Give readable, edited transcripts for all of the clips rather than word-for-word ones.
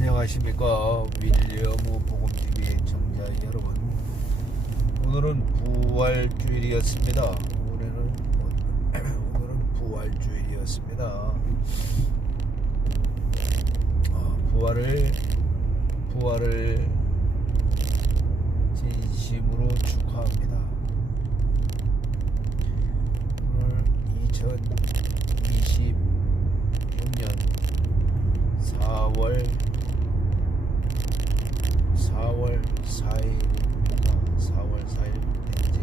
안녕하십니까 윌리엄우 복음TV 청자 여러분. 오늘은 부활주일이었습니다. 오늘은 부활주일이었습니다. 부활을 진심으로 축하합니다. 오늘 2026년 4월 4일입니다. 4월 4일 이제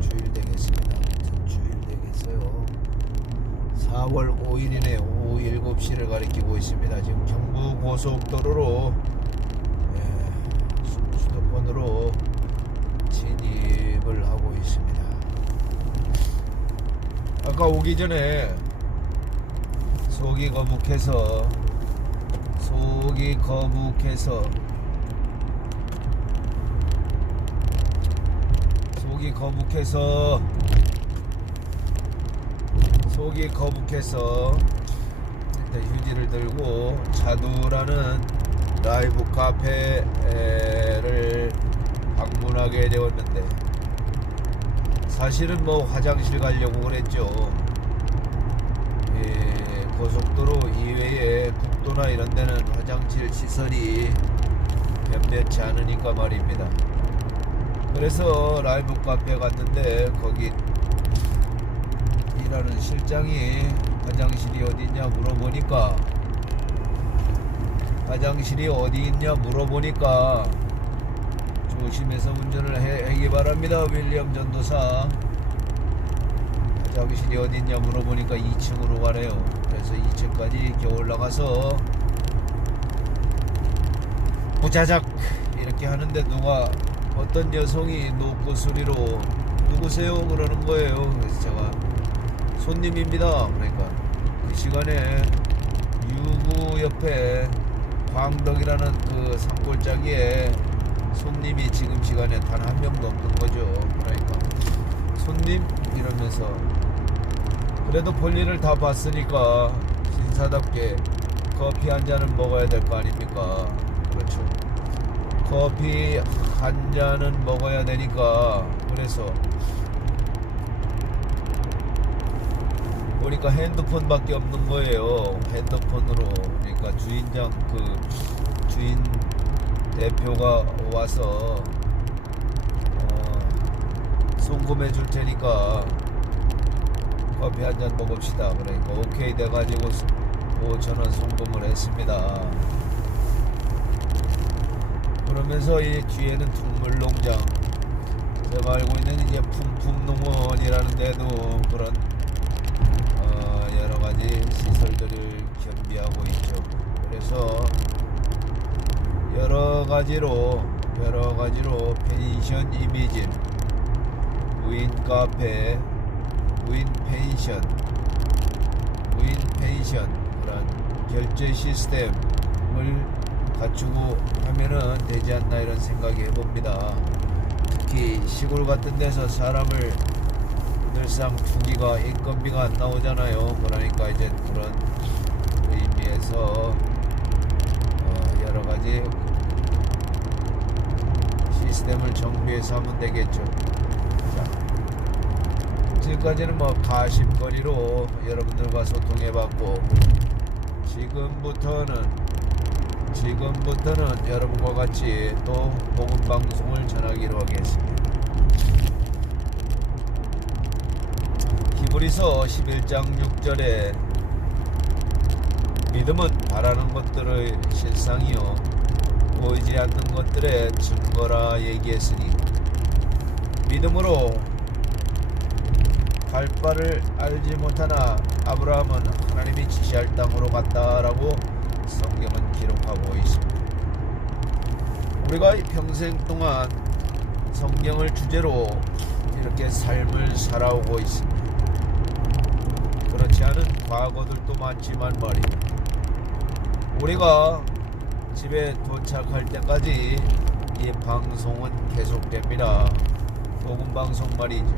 주일 되겠습니다. 주일 되겠어요. 4월 5일이네. 오후 7시를 가리키고 있습니다. 지금 경부고속도로로 수도권으로 진입을 하고 있습니다. 아까 오기 전에 속이 거북해서 일단 휴지를 들고 자두라는 라이브 카페를 방문하게 되었는데, 사실은 뭐 화장실 가려고 그랬죠. 고속도로 이외에 국도나 이런 데는 화장실 시설이 몇몇치 않으니까 말입니다. 그래서 라이브 카페 갔는데 거기 일하는 실장이 화장실이 어디 있냐 물어보니까 조심해서 운전을 하기 바랍니다. 윌리엄 전도사. 화장실이 어디 있냐 물어보니까 2층으로 가래요. 그래서 2층까지 이렇게 올라가서 부자작 이렇게 하는데 어떤 여성이 높고 소리로 누구세요? 그러는 거예요. 그래서 제가 손님입니다. 그러니까 그 시간에 유구 옆에 광덕이라는 그 산골짜기에 손님이 지금 시간에 단 한 명도 없는 거죠. 그러니까 손님? 이러면서 그래도 볼일을 다 봤으니까 신사답게 커피 한 잔은 먹어야 될 거 아닙니까? 그렇죠. 커피 한 잔은 먹어야 되니까. 그래서 보니까 핸드폰밖에 없는 거예요. 핸드폰으로. 그러니까 주인 대표가 와서 송금해 줄 테니까 커피 한 잔 먹읍시다. 그러니까 오케이 돼가지고 5,000원 송금을 했습니다. 그러면서 이 뒤에는 동물농장, 제가 알고 있는 이제 품품농원이라는 데도 그런 여러가지 시설들을 겸비하고 있죠. 그래서 여러가지로 펜션 이미진, 무인 카페, 무인 펜션 그런 결제 시스템을 갖추고 하면은 되지 않나 이런 생각이 해봅니다. 특히 시골 같은 데서 사람을 늘상 투기가 인건비가 안 나오잖아요. 그러니까 이제 그런 의미에서 여러가지 시스템을 정비해서 하면 되겠죠. 지금까지는 뭐 가십거리로 여러분들과 소통해봤고, 지금부터는 여러분과 같이 또 복음방송을 전하기로 하겠습니다. 히브리서 11장 6절에 믿음은 바라는 것들의 실상이요 보이지 않는 것들의 증거라 얘기했으니, 믿음으로 갈 바를 알지 못하나 아브라함은 하나님이 지시할 땅으로 갔다라고 성경은 기록하고 있습니다. 우리가 평생 동안 성경을 주제로 이렇게 삶을 살아오고 있습니다. 그렇지 않은 과거들도 많지만 말입니다. 우리가 집에 도착할 때까지 이 방송은 계속됩니다. 복음방송 말이죠.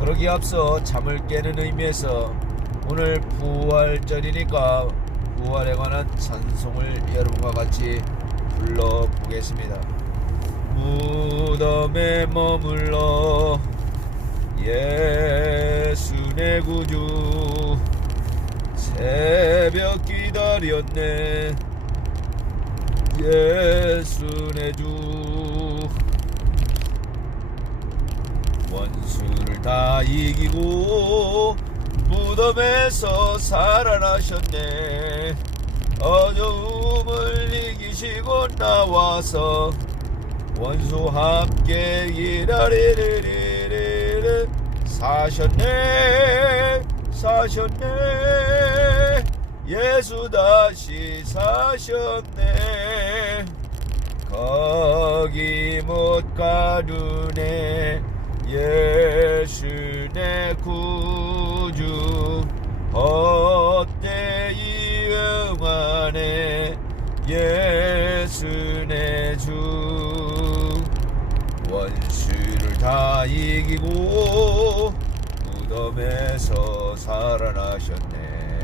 그러기에 앞서 잠을 깨는 의미에서 오늘 부활절이니까 부활에 관한 찬송을 여러분과 같이 불러보겠습니다. 무덤에 머물러 예수 내 구주 새벽 기다렸네 예수 내 주 원수를 다 이기고 무덤에서 살아나셨네 어두움을 이기시고 나와서 원수 함께 기다리리리리 사셨네 예수 다시 사셨네 거기 못 가두네 예수 내 구주 헛되이 응하네 예수 내 주 원수를 다 이기고 무덤에서 살아나셨네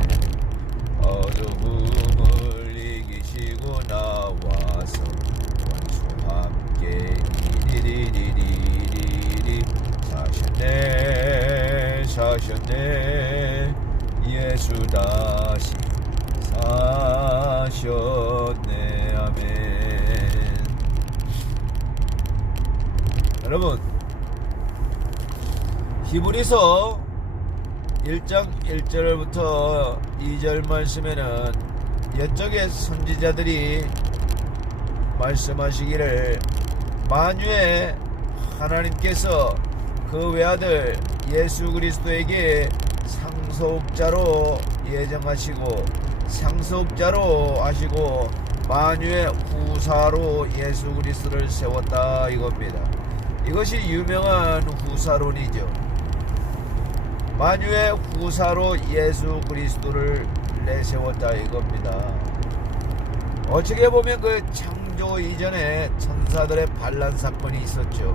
어두움을 이기시고 나와서 원수 함께 리리리리리리 사셨네 예수 다시 사셨네 아멘. 여러분 히브리서 1장 1절부터 2절 말씀에는 옛적의 선지자들이 말씀하시기를 만유의 하나님께서 그 외아들 예수 그리스도에게 상속자로 예정하시고 상속자로 하시고 만유의 후사로 예수 그리스도를 세웠다 이겁니다. 이것이 유명한 후사론이죠. 만유의 후사로 예수 그리스도를 내세웠다 이겁니다. 어떻게 보면 그 창조 이전에 천사들의 반란 사건이 있었죠.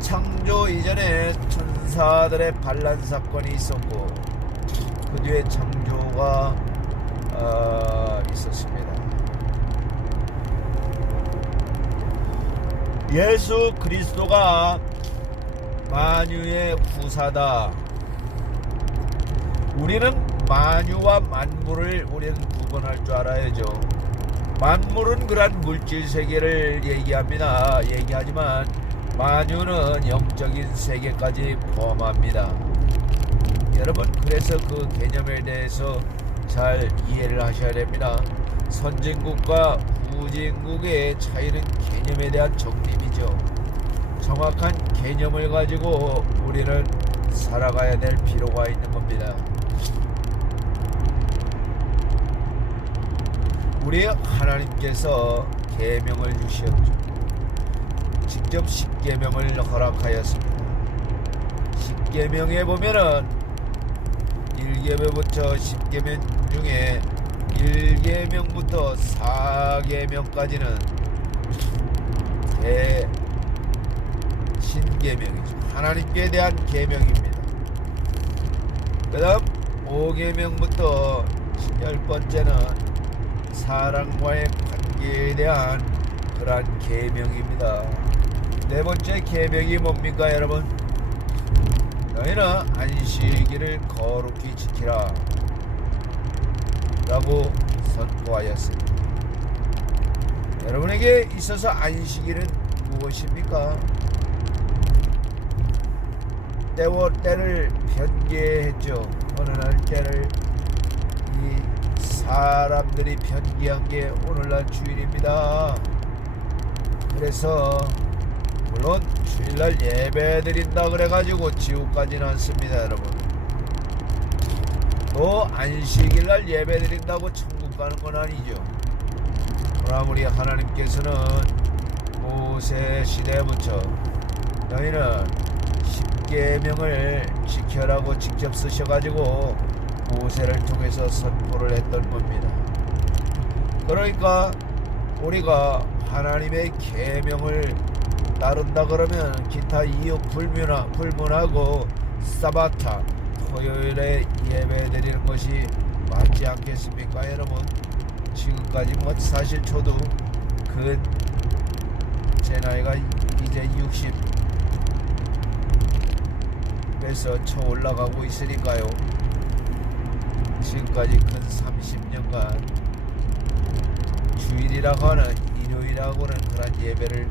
창조 이전에 천사들의 반란 사건이 있었고 그 뒤에 창조가 있었습니다. 예수 그리스도가 만유의 후사다. 우리는 만유와 만물을 우리는 구분할 줄 알아야죠. 만물은 그런 물질 세계를 얘기하지만 만유는 영적인 세계까지 포함합니다. 여러분 그래서 그 개념에 대해서 잘 이해를 하셔야 됩니다. 선진국과 후진국의 차이는 개념에 대한 정립이죠. 정확한 개념을 가지고 우리는 살아가야 될 필요가 있는 겁니다. 우리 하나님께서 계명을 주셨죠. 직접 십계명을 허락하였습니다. 십계명에 보면은 1계명부터 10계명 중에 1계명부터 4계명까지는 대신계명이죠. 하나님께 대한 계명입니다. 그 다음 5계명부터 10번째는 사랑과의 관계에 대한 그러한 계명입니다. 네 번째 계명이 뭡니까 여러분? 너희는 안식일을 거룩히 지키라 라고 선포하였습니다. 여러분에게 있어서 안식일은 무엇입니까? 때를 변개했죠. 어느 날 때를 이 사람들이 변개한 게 오늘날 주일입니다. 그래서 물론 주일날 예배 드린다 그래가지고 지옥까지는 않습니다. 여러분 또 안식일날 예배 드린다고 천국 가는 건 아니죠. 그러나 우리 하나님께서는 모세 시대부터 너희는 십계명을 지켜라고 직접 쓰셔가지고 모세를 통해서 선포를 했던 겁니다. 그러니까 우리가 하나님의 계명을 따른다 그러면 기타 이유 불문하고 사바타 토요일에 예배 드리는 것이 맞지 있지 않겠습니까 여러분? 지금까지 뭐 사실 저도 제 나이가 이제 60에서 쳐 올라가고 있으니까요. 지금까지 근 30년간 주일이라고 하는 일요일이라고 하는 그런 예배를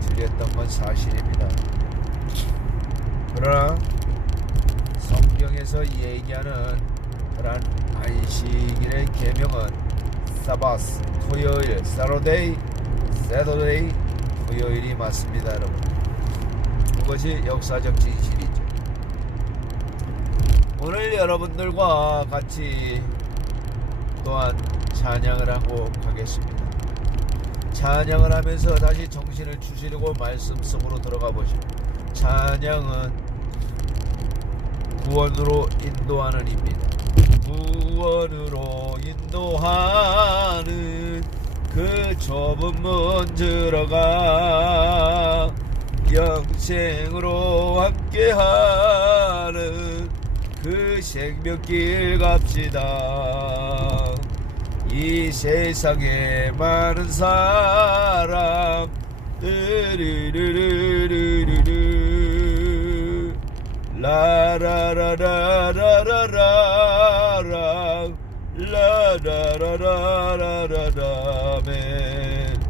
드렸던 건 사실입니다. 그러나 성경에서 얘기하는 그런 안식일의 계명은 사바스, 토요일, 사터데이, 토요일이 맞습니다 여러분. 그것이 역사적 진실이죠. 오늘 여러분들과 같이 또한 찬양을 하고 가겠습니다. 찬양을 하면서 다시 정신을 주시려고 말씀 속으로 들어가 보시오. 찬양은 구원으로 인도하는 입니다. 구원으로 인도하는 그 좁은 문 들어가 영생으로 함께하는 그 생명길 갑시다. 이 세상에 많은 사람 으르르르르르르 라라라라라라라 라라라라라라라멘.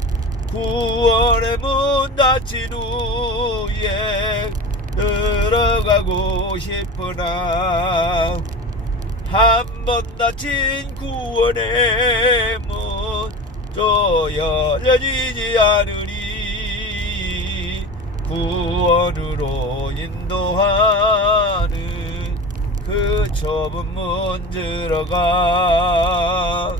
구원의 문 닫힌 후에 들어가고 싶으나 한 번 닫힌 구원의 문 또 열려지지 않으니 구원으로 인도하는 그 좁은 문 들어가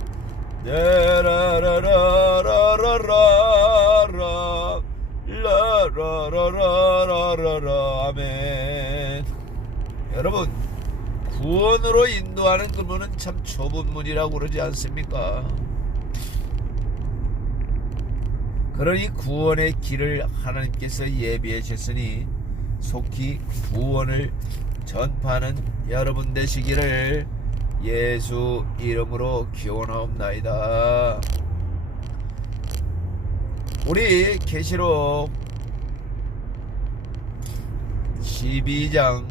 라라라라라라라 라라라라라라라 아멘. 여러분, 구원으로 인도하는 그 문은 참 좁은 문이라고 그러지 않습니까? 그러니 구원의 길을 하나님께서 예비해 주셨으니 속히 구원을 전파하는 여러분 되시기를 예수 이름으로 기원하옵나이다. 우리 계시록 12장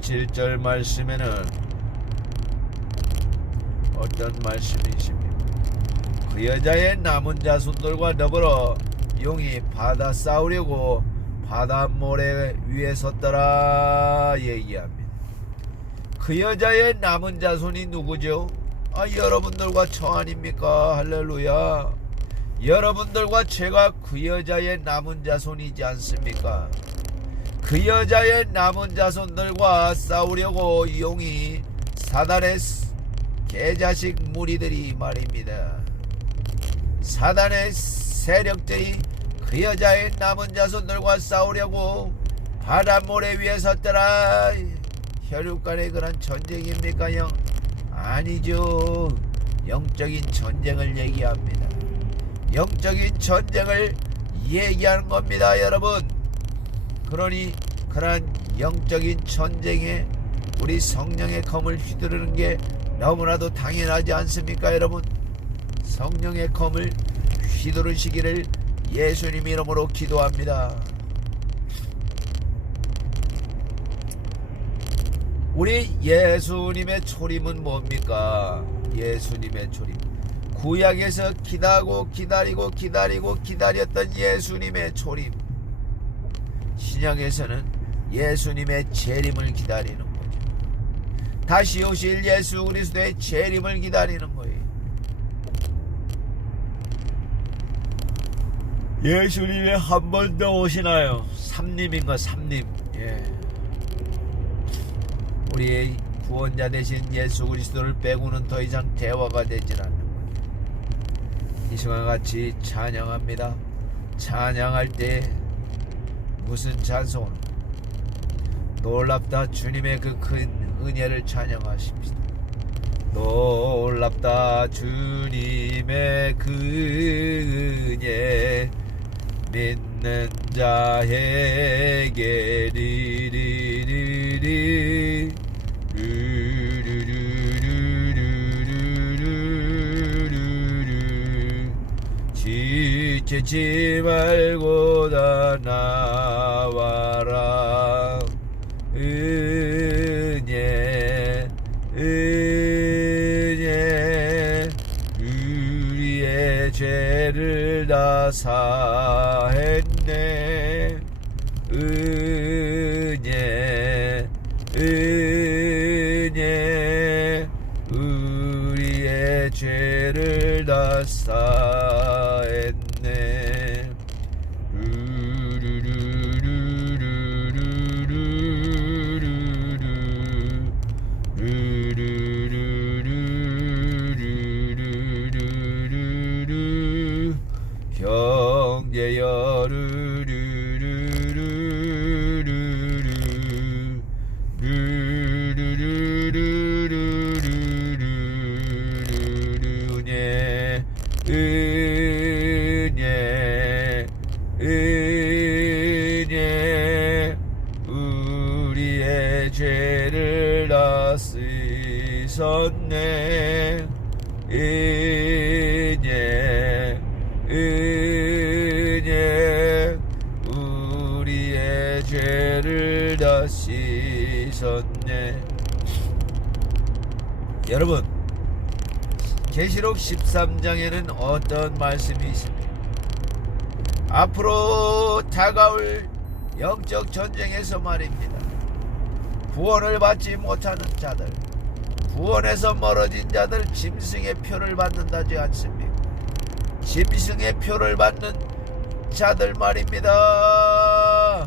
17절 말씀에는 어떤 말씀이십니까? 그 여자의 남은 자손들과 더불어 용이 바다 싸우려고 바다 모래 위에 섰더라 얘기합니다. 그 여자의 남은 자손이 누구죠? 여러분들과 저 아닙니까? 할렐루야. 여러분들과 제가 그 여자의 남은 자손이지 않습니까? 그 여자의 남은 자손들과 싸우려고 용이 사단의 개자식 무리들이 말입니다. 사단의 세력들이 그 여자의 남은 자손들과 싸우려고 바다 모래 위에 섰더라. 혈육간의 그런 전쟁입니까? 아니죠. 영적인 전쟁을 얘기합니다. 영적인 전쟁을 얘기하는 겁니다 여러분. 그러니 그런 영적인 전쟁에 우리 성령의 검을 휘두르는 게 너무나도 당연하지 않습니까 여러분? 성령의 검을 휘두르시기를 예수님 이름으로 기도합니다. 우리 예수님의 초림은 뭡니까? 예수님의 초림, 구약에서 기다렸던 예수님의 초림, 신약에서는 예수님의 재림을 기다리는 거죠. 다시 오실 예수 그리스도의 재림을 기다리는 거예요. 예수님이 한 번 더 오시나요? 삼림인가? 삼림. 우리의 구원자 되신 예수 그리스도를 빼고는 더 이상 대화가 되질 않는 거예요. 이 시간 같이 찬양합니다. 찬양할 때 무슨 찬송을? 놀랍다 주님의 그 큰 은혜를 찬양하십시다. 놀랍다 주님의 그 은혜 믿는 자에게 리리리리 루루루 지치지 말고 다 나와라. 은혜 우리의 죄를 다 사했네. 은혜 우리의 죄를 다 사했네. 형제여 은혜 우리의 죄를 다 씻었네. 은혜 우리의 죄를 다 씻었네. 여러분, 계시록 13장에는 어떤 말씀이 있습니까? 앞으로 다가올 영적 전쟁에서 말입니다. 구원을 받지 못하는 자들, 구원에서 멀어진 자들 짐승의 표를 받는다지 않습니까? 짐승의 표를 받는 자들 말입니다.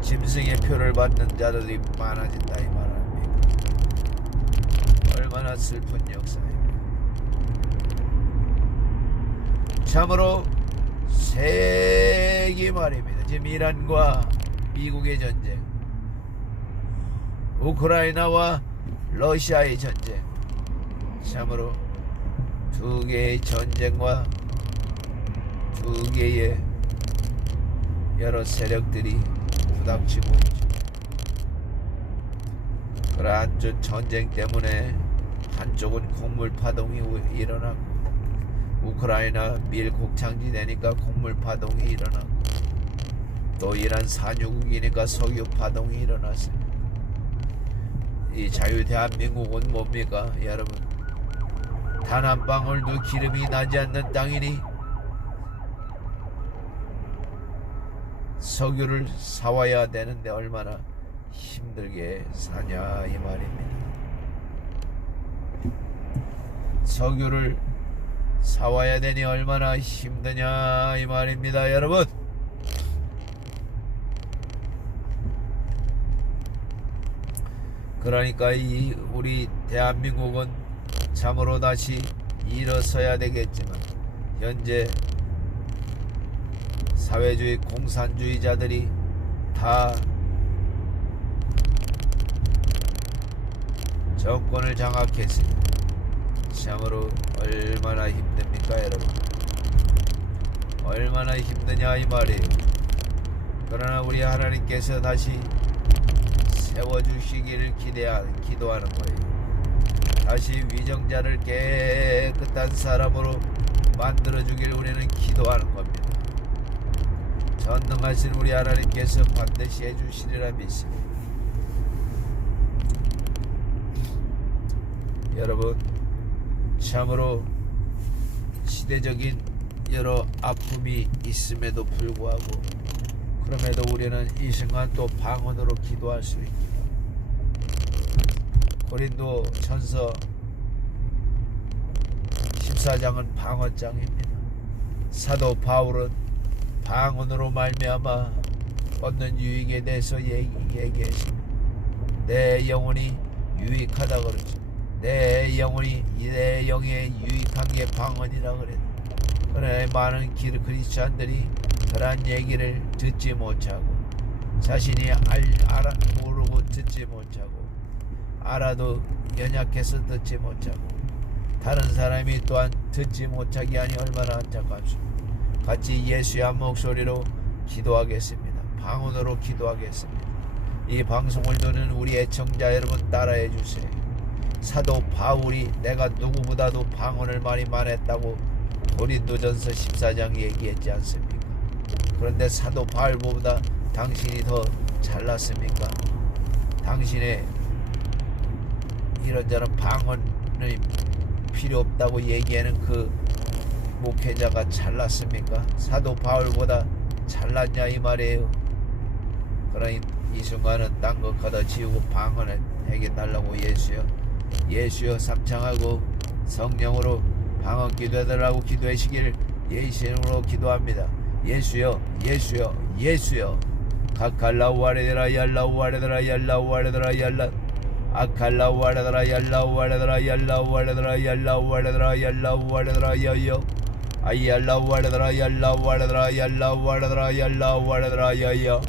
짐승의 표를 받는 자들이 많아진다 이 말 아닙니까? 얼마나 슬픈 역사입니까? 참으로 세기 말입니다. 지금 이란과 미국의 전쟁, 우크라이나와 러시아의 전쟁, 참으로 두 개의 전쟁과 두 개의 여러 세력들이 부닥치고 있죠. 그러한 전쟁 때문에 한쪽은 곡물 파동이 일어나고, 우크라이나 밀 곡창지 되니까 곡물 파동이 일어나고, 또 이란 산유국이니까 석유 파동이 일어났어요. 이 자유 대한민국은 뭡니까 여러분? 단 한 방울도 기름이 나지 않는 땅이니 석유를 사와야 되는데 얼마나 힘들게 사냐 이 말입니다. 석유를 사와야 되니 얼마나 힘드냐 이 말입니다. 여러분, 그러니까 이 우리 대한민국은 참으로 다시 일어서야 되겠지만, 현재 사회주의 공산주의자들이 다 정권을 장악했으니 참으로 얼마나 힘듭니까 여러분? 얼마나 힘드냐 이 말이에요. 그러나 우리 하나님께서 다시 세워주시기를 기도하는 거예요. 다시 위정자를 깨끗한 사람으로 만들어주길 우리는 기도하는 겁니다. 전능하신 우리 하나님께서 반드시 해주시리라 믿습니다. 여러분, 참으로 시대적인 여러 아픔이 있음에도 불구하고, 그럼에도 우리는 이 순간 또 방언으로 기도할 수 있습니다. 고린도 전서 14장은 방언장입니다. 사도 바울은 방언으로 말미암아 얻는 유익에 대해서 얘기했습니다. 내 영혼이 유익하다 그러죠. 내 영혼이 내 영에 유익한 게 방언이라 그랬다. 그러나 많은 크리스찬들이 그러한 얘기를 듣지 못하고, 자신이 모르고 듣지 못하고, 알아도 연약해서 듣지 못하고, 다른 사람이 또한 듣지 못하게 하니 얼마나 안타깝습니다. 같이 예수의 한 목소리로 기도하겠습니다. 방언으로 기도하겠습니다. 이 방송을 듣는 우리 애청자 여러분 따라해 주세요. 사도 바울이 내가 누구보다도 방언을 많이 말했다고 고린도전서 14장 얘기했지 않습니까? 그런데 사도 바울보다 당신이 더 잘났습니까? 당신의 이런저런 방언이 필요 없다고 얘기하는 그 목회자가 잘났습니까? 사도 바울보다 잘났냐 이 말이에요. 그러니 이 순간은 딴 거 걷어치우고 방언을 해결달라고 예수여 삼창하고 성령으로 방언 기도해달라고 기도하시기를 예수의 이름으로 기도합니다. 예수여 가칼라우아레드라 얄라우아레드라 얄라우아레드라 얄라 아칼라우아레드라 얄라우아레드라 얄라우아레드라 얄라우아레드라 얄라우아레드라 여여 아얄라우아레드라 얄라우아레드라 얄라우아레드라 얄라우아레드라 여여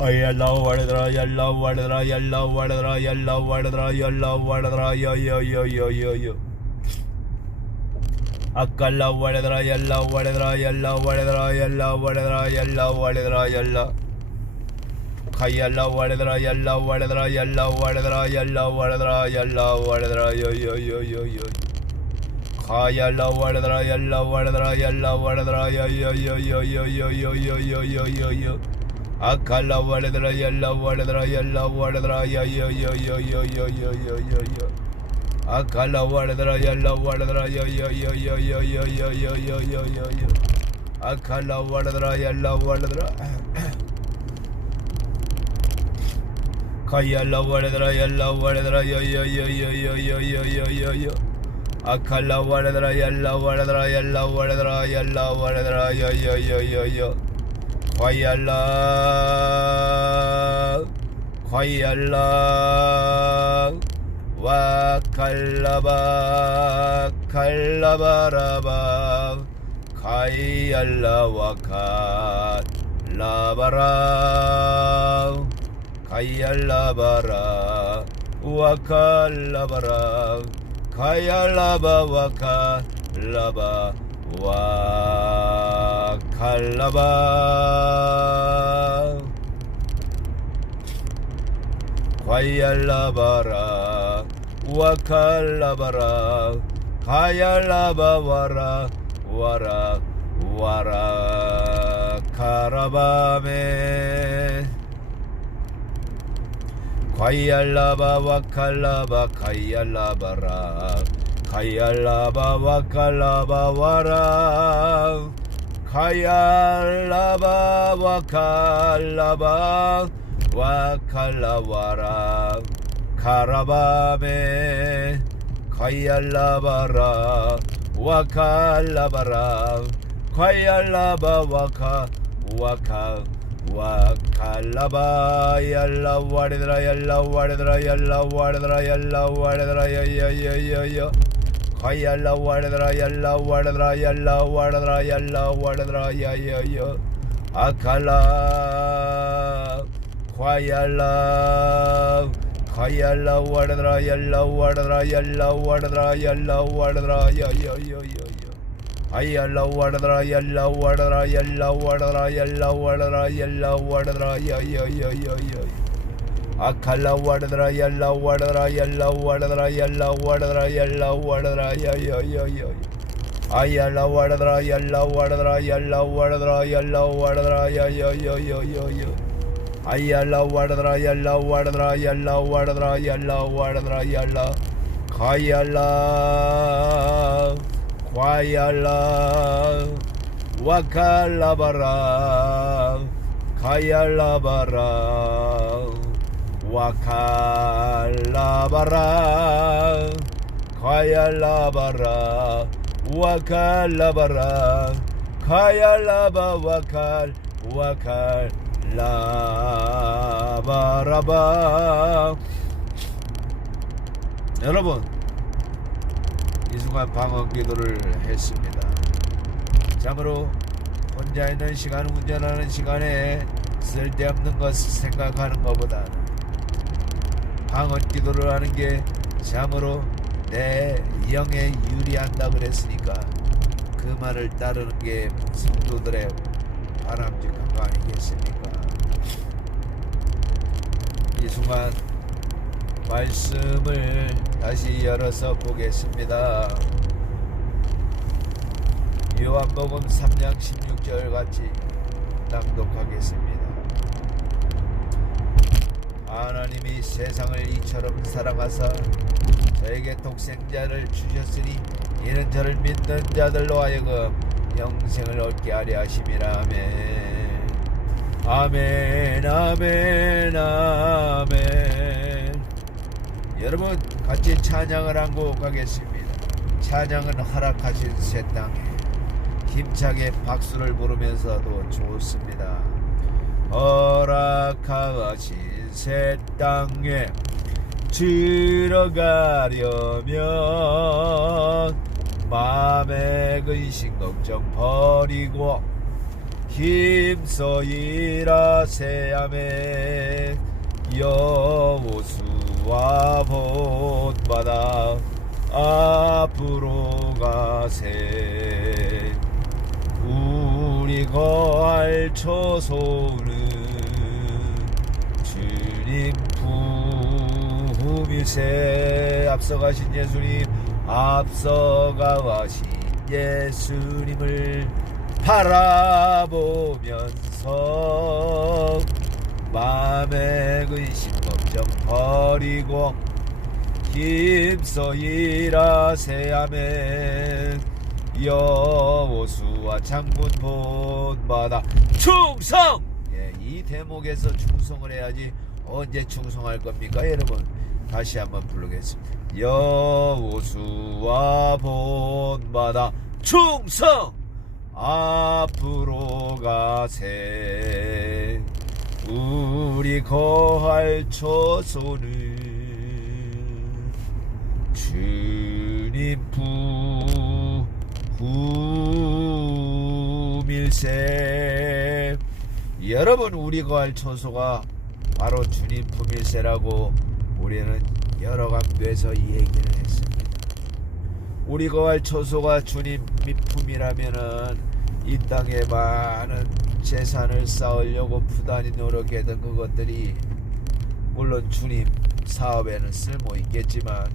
아얄라우아레드라 얄라우아레드라 얄라우아레드라 얄라우아레드라 얄라우아레드라 여여여여여여 아칼라우아레드라 얄라우아레드라 얄라우아레드라 얄라우아레드라 얄라우아레드라 얄라 카이알라우아레드라 얄라우아레드라 얄라우아레드라 얄라우아레드라 얄라우아레드라 여여여여여 카이알라우아레드라 얄라우아레드라 얄라우아레드라 여여여여여여여여여여여 아칼라우아레드라 얄라우아레드라 얄라우아레드라 여여여여여여여여여 아칼라우아레드라 얄라우아레드라 여여여여여여여여여여여 아칼라우아레드라 얄라우아레드라 카이알라우아레드라 얄라우아레드라 여여여여여여여여여 아칼라우아레드라 얄라우아레드라 얄라우아레드라 얄라우아레드라 여여여여여 과이알라 와칼라바 칼라바라바 카이알라 와칼라바라 카이알라바라 와칼라바라 카이알라바 와칼라바 와칼라바 과이알라바라 와칼라바라 카이알라바 와라 와라 와라 카라바메 과이알라바 와칼라바 카이알라바라 카이알라바 와칼라바 와라 카이알라바 와칼라바 와칼라와라 카라바메 카이알라바라 와칼라바라 카이알라바 와카 와카 와칼라바 얄라우아레드라 얄라우아레드라 얄라우아레드라 얄라우아레드라 여여여여여 카이알라우아레드라 얄라우아레드라 얄라우아레드라 얄라우아레드라 여여여 아칼라 과이알라 카이알라우아레드라 얄라우아레드라 얄라우아레드라 얄라우아레드라 여여여여여 아이알라우아레드라 얄라우아레드라 얄라우아레드라 얄라우아레드라 얄라우아레드라 여여여여여 아칼라우아레드라 얄라우아레드라 얄라우아레드라 얄라우아레드라 얄라우아레드라 여여여여여 아이알라우아레드라 얄라우아레드라 얄라우아레드라 얄라우아레드라 여여여여여여 아이알라우아레드라 얄라우아레드라 얄라우아레드라 얄라우아레드라 얄라 카이알라 과이알라 와칼라바라 카이알라바라 와칼라바라 카이알라바라 와칼라바라 카이알라바 와칼 와칼라바라바 여러분 이 순간 방언 기도를 했습니다. 참으로 혼자 있는 시간, 운전하는 시간에 쓸데없는 것을 생각하는 것보다는 방언 기도를 하는 게 참으로 내 영에 유리한다 그랬으니까 그 말을 따르는 게 성도들의 바람직한 거 아니겠습니까? 이 순간 말씀을 다시 열어서 보겠습니다. 요한복음 3장 16절 같이 낭독하겠습니다. 하나님이 세상을 이처럼 사랑하사 저에게 독생자를 주셨으니 이는 저를 믿는 자들로 하여금 영생을 얻게 하려 하심이라. 아멘. 아멘. 아멘. 아멘. 여러분 같이 찬양을 한 곡 하겠습니다. 찬양은 허락하신 새 땅에 힘차게 박수를 부르면서도 좋습니다. 허락하신 새 땅에 들어가려면 마음의 근심 걱정 버리고 힘써 일하세야매. 여호수아 본받아 앞으로 가세. 우리 거할 처소는 주님 품일세. 앞서가신 예수님, 앞서가신 예수님을 바라보면서 마음의 근심 걱정 버리고 힘써 일하세야매. 여호수아 장군 본받아 충성. 이 대목에서 충성을 해야지 언제 충성할 겁니까 여러분? 다시 한번 부르겠습니다. 여호수아 본받아 충성. 앞으로 가세. 우리 거할 처소는 주님 품일세. 여러분 우리 거할 처소가 바로 주님 품일세라고 우리는 여러 강도에서 얘기를 했습니다. 우리 거할 처소가 주님 품이라면은 이 땅에 많은 재산을 쌓으려고 부단히 노력했던 그것들이 물론 주님 사업에는 쓸모 있겠지만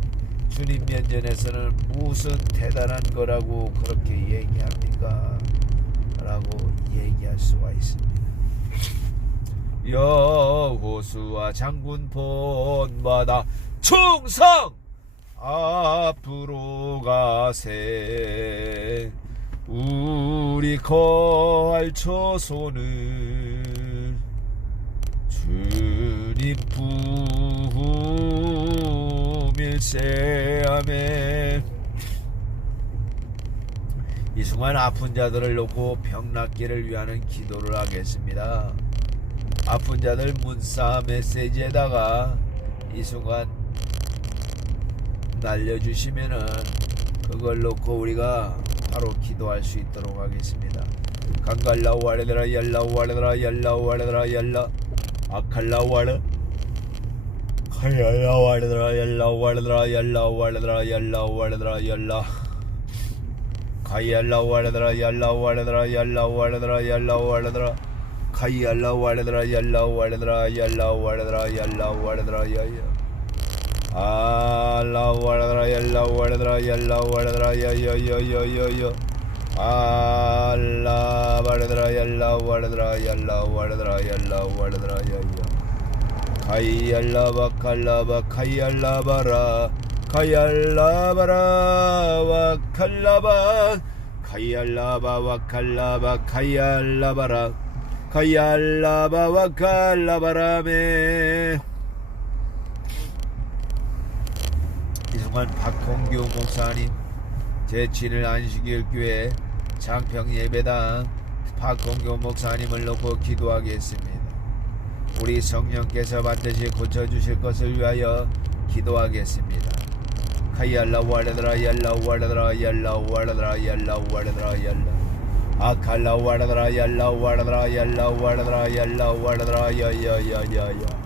주님 면전에서는 무슨 대단한 거라고 그렇게 얘기합니까? 라고 얘기할 수가 있습니다. 여호수아 장군 본받아 충성. 앞으로 가세. 우리 거할 처소는 주님 품일세. 아멘. 이 순간 아픈 자들을 놓고 병 낫기를 위하는 기도를 하겠습니다. 아픈 자들 문자 메시지에다가 이 순간 날려주시면은 그걸 놓고 우리가 바로 기도할 수 있도록 하겠습니다. 강갈라 와르드라 얄라 와르드라 얄라 와르드라 얄라 아칼라 와르 카얄라 와르드라 얄라 와르드라 얄라 와르드라 얄라 와르드라 얄라 카얄라 와르드라 얄라 와르드라 얄라 와르드라 얄라 와르드라 카얄라 와르드라 얄라 와르드라 얄라 와르드라 얄라 와르드라 야야 알라 와르드라 얄라 와르드라 얄라 와르드라 야야야야야야 알라 와르드라 얄라 와르드라 얄라 와르드라 얄라 와르드라 야야 카이알라 바칼라 바카이알라 바라 카이알라 바라 와칼라 바 카이알라 바 와칼라 바 카이알라 바라 카이알라 바 와칼라 바라메. 이 순간 박홍규 목사님 제7일 안식일 교회 장평 예배당 박홍규 목사님을 놓고 기도하겠습니다. 우리 성령께서 반드시 고쳐주실 것을 위하여 기도하겠습니다. 카이알라 와르드라 얄라 와르드라 얄라 와르드라 얄라 와르드라 얄라 아칼라 와르드라 얄라 와르드라 얄라 와르드라 얄라 와르드라 야야야야야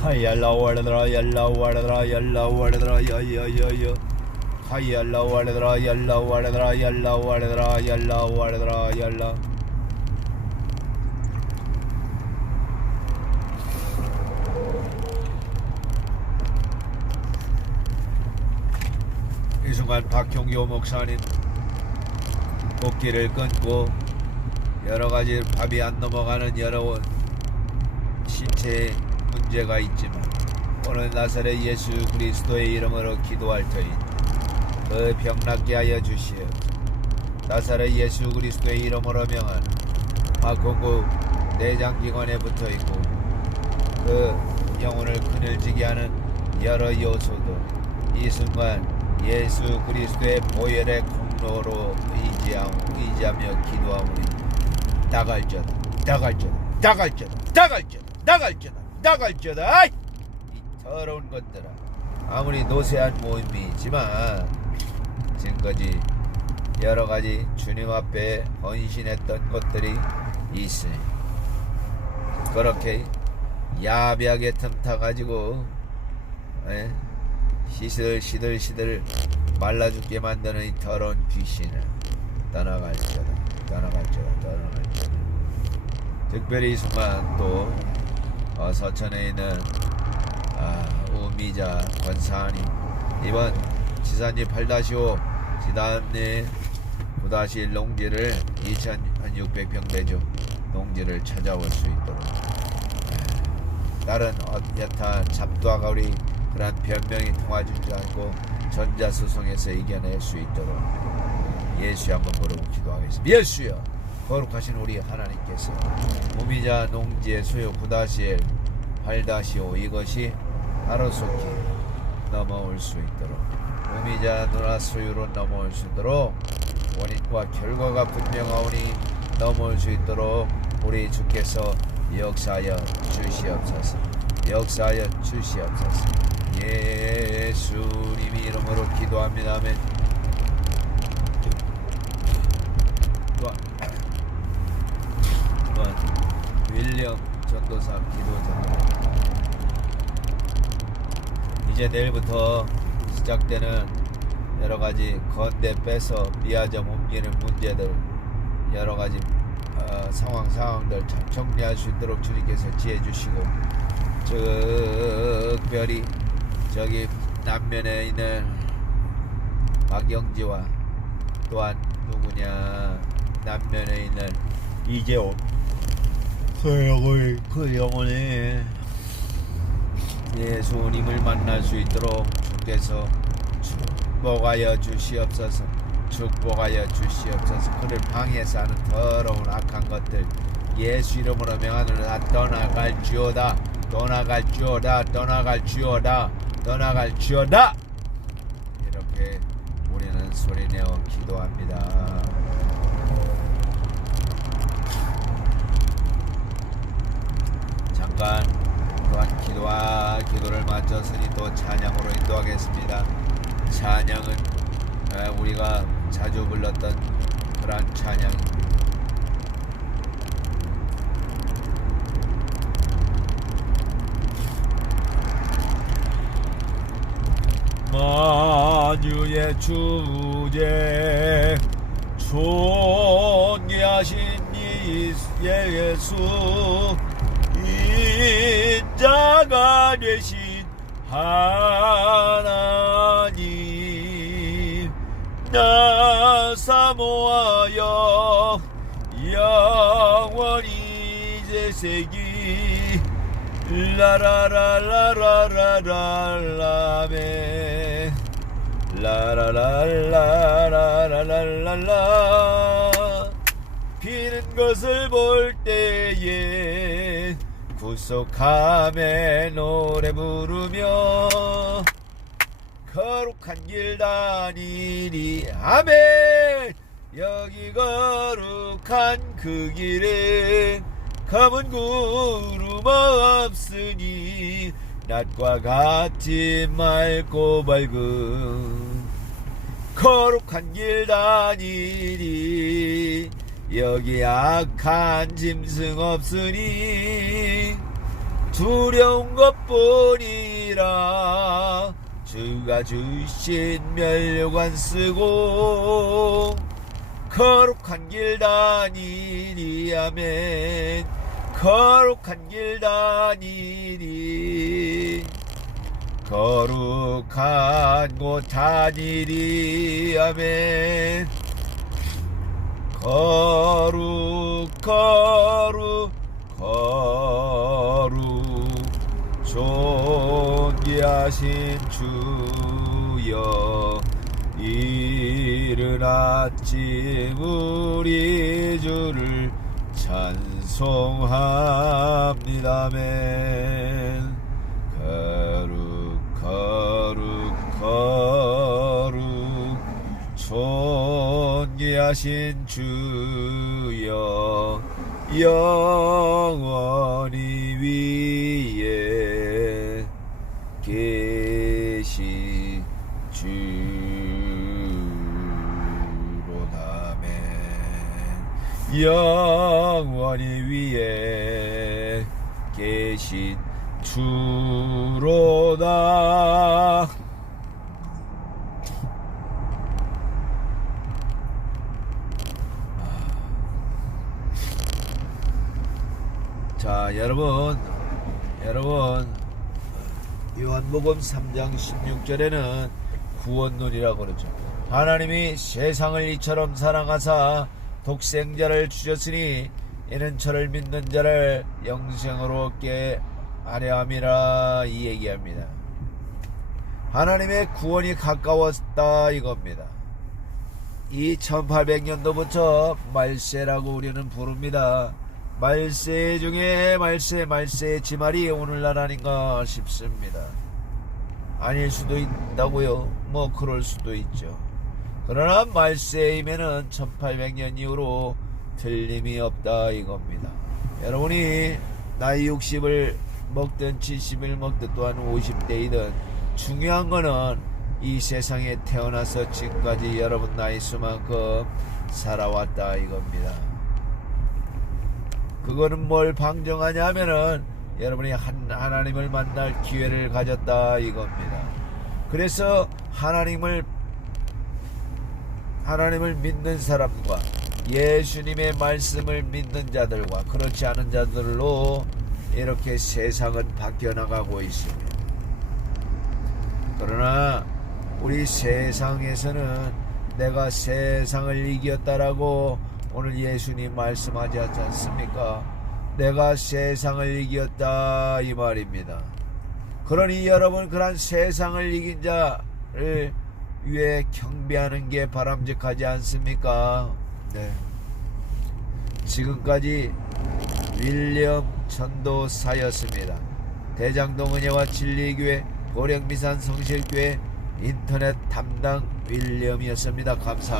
카이알라 와르드라 얄라 와르드라 얄라 와르드라 야야야야 카이알라 와르드라 얄라 와르드라 얄라 와르드라 얄라 와르드라 얄라 그동안 박형교 목사님 복귀를 끊고 여러가지 밥이 안 넘어가는 여러 신체에 문제가 있지만 오늘 나사렛 예수 그리스도의 이름으로 기도할 터이니 그 병 낫게 하여 주시옵소서. 나사렛 예수 그리스도의 이름으로 명하는 박홍구 내장기관에 붙어있고 그 영혼을 그늘지게 하는 여러 요소도 이 순간 예수 그리스도의 보혈의 공로로 의지하며 기도하오니 나갈저다 나갈저다 이 더러운 것들아. 아무리 노쇠한 모임이지만 지금까지 여러가지 주님 앞에 헌신했던 것들이 있으니 그렇게 야비하게 틈타가지고 시들시들 말라 죽게 만드는 이 더러운 귀신을 떠나갈지어다. 특별히 이 순간 또 서천에 있는 우미자 권사님 이번 지산지 8-5 지단리 9-1 농지를 2,600평 배주 농지를 찾아올 수 있도록 다른 여타 잡두아가리 그러한 변명이 통하지 않고 전자소송에서 이겨낼 수 있도록 예수의 한번 부르고 기도하겠습니다. 예수여, 거룩하신 우리 하나님께서 우미자 농지의 소유 9-1 8-5 이것이 하루속히 넘어올 수 있도록 우미자 누나 소유로 넘어올 수 있도록 원인과 결과가 분명하오니 넘어올 수 있도록 우리 주께서 역사하여 주시옵소서. 예수님 이름으로 기도합니다. 아멘. 또한 윌리엄 전도사 기도 전도. 이제 내일부터 시작되는 여러가지 건대 빼서 미아점 옮기는 문제들 여러가지 상황들 잘 정리할 수 있도록 주님께서 지혜 주시고 특별히 저기 남면에 있는 박영지와 또한 누구냐 남면에 있는 이재호 그 영혼이 예수님을 만날 수 있도록 주께서 축복하여 주시옵소서. 그를 방해해서 하는 더러운 악한 것들 예수 이름으로 명하노니 다 떠나갈지어다. 이렇게 우리는 소리내어 기도합니다. 잠깐 또한 기도를 마쳤으니 또 찬양으로 인도하겠습니다. 찬양은 우리가 자주 불렀던 그런 찬양입니다. 만유의 주제 존귀하신 예수 인자가 되신 하나님 나 사모하여 영원히 제세기 라라라라라라라라메 라라라라라라라라 비는 것을 볼 때에 구속함에 노래 부르며 거룩한 길 다니리 아멘. 여기 거룩한 그 길에 검은 구름 없으니 낮과 같이 맑고 밝은 거룩한 길 다니리 여기 악한 짐승 없으니 두려운 것뿐이라 주가 주신 면류관 쓰고 거룩한 길 다니리 아멘. 거룩한 길 다니리 거룩한 곳 잔일이 아멘. 거룩 존귀하신 주여, 이른 아침 우리 주를 찬송합니다. 아멘. 거룩 존귀하신 주여, 영원히 위에 계시 주로다멘. 영원히 위에 계신 주로다. 자, 여러분 요한복음 3장 16절에는 구원론이라고 그러죠. 하나님이 세상을 이처럼 사랑하사 독생자를 주셨으니 이는 저를 믿는 자를 영생으로 얻게 하려 함이라, 이 얘기합니다. 하나님의 구원이 가까웠다 이겁니다. 이 1800년도부터 말세라고 우리는 부릅니다. 말세 중에 말세의 지말이 오늘날 아닌가 싶습니다. 아닐 수도 있다고요? 뭐 그럴 수도 있죠. 그러나 말세이면은 1800년 이후로 틀림이 없다 이겁니다. 여러분이 나이 60을 먹든 70을 먹든 또한 50대이든 중요한 거는 이 세상에 태어나서 지금까지 여러분 나이 수만큼 살아왔다 이겁니다. 그거는 뭘 방정하냐 하면은 여러분이 하나님을 만날 기회를 가졌다 이겁니다. 그래서 하나님을 믿는 사람과 예수님의 말씀을 믿는 자들과 그렇지 않은 자들로 이렇게 세상은 바뀌어나가고 있습니다. 그러나 우리 세상에서는 내가 세상을 이겼다라고 오늘 예수님 말씀하지 않지 않습니까? 내가 세상을 이겼다 이 말입니다. 그러니 여러분 그런 세상을 이긴 자를 위해 경배하는 게 바람직하지 않습니까? 네. 지금까지 윌리엄 전도사였습니다. 대장동 은혜와 진리교회 고령미산 성실교회 인터넷 담당 윌리엄이었습니다. 감사합니다.